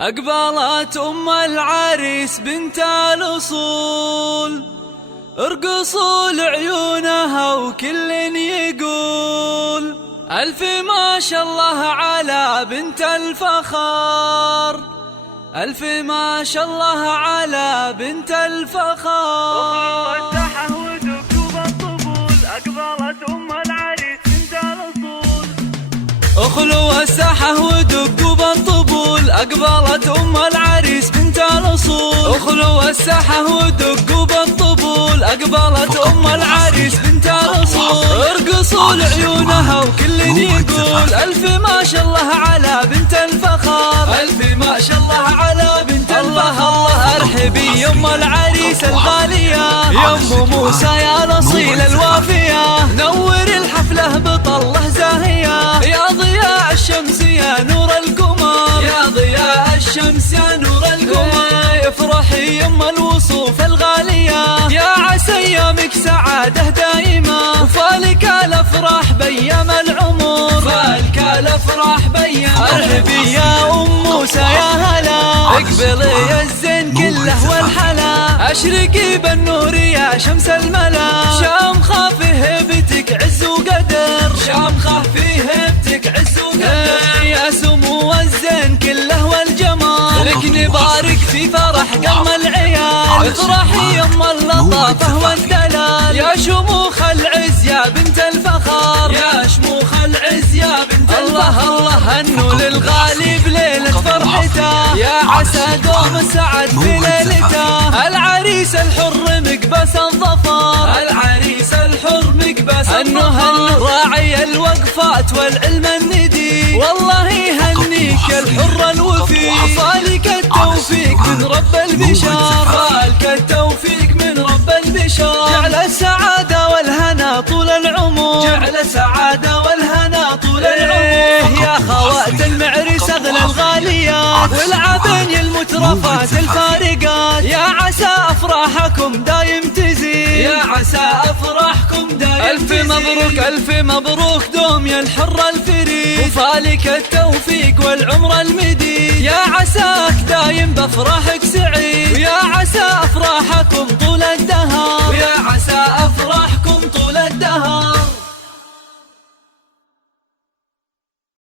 أقبلت أم العريس بنت الأصول، ارقصوا لعيونها وكل يقول ألف ما شاء الله على بنت الفخار، ألف ما شاء الله على بنت الفخار. والساحة ودقوب الطبول، أقبلت أم العريس بنت الأصول. اخلوا الساحة ودقوا بالطبول، أقبلت أم العريس بنت الأصول. اخلوا الساحة ودقوا بالطبول، أقبلت أم العريس بنت الأصول. ارقصوا لعيونها وكل يقول ألف ما شاء الله على بنت الفخار، ألف ما شاء الله على بنت الفخار. ارحبي يا أم العريس الغالية، يا أم موسى يا الأصيل الوافية، نور الحفلة بطلة زاهية، يا ضياء الشمس يا نور القمر، يا ضياء الشمس يا نور القمر. افرحي يم الوصوف الغالية، يا عسى ايامك سعادة دائمة، وفالك الافراح بيام العمر، فالك الافراح بيام. ارحبي يا ام موسى يا هلا، اقبلي الزين كله والحلا، اشرقي بالنور يا شمس الملا، شامخة في هيبتك عز وقدر، شامخة في هيبتك عز وقدر. يا سمو الزين كله والجمال، لك نبارك في فرح قم العيال، افرحي يم اللطافة والدلال، يا شموخ العز يا بنت الفخار، يا شموخ العز يا بنت الفخار. الله هنوا للغالي بليلة فرحته، يا عسى دوم السعد في ليلته، العريس الحر مقبس الظفر، العريس الحر مقبس الظفر. هنوا راعي الوقفات والعلم الندي، والله يهنيك الحر الوفي، فالك التوفيق من رب البشار، فالك التوفيق من رب البشار. جعل السعادة والهنا طول العمر، جعل السعادة والهنا طول العمر. يا خوات المعرس اغلى الغاليات، والعبين المترفات الفارقات، يا عسى افراحكم دايم تزيد، يا عسى افراحكم دايم الف تزيد. مبروك الف مبروك دوم يا الحر الفريد، وفالك التوفيق والعمر المديد، يا عساك دايم بافراحك سعيد.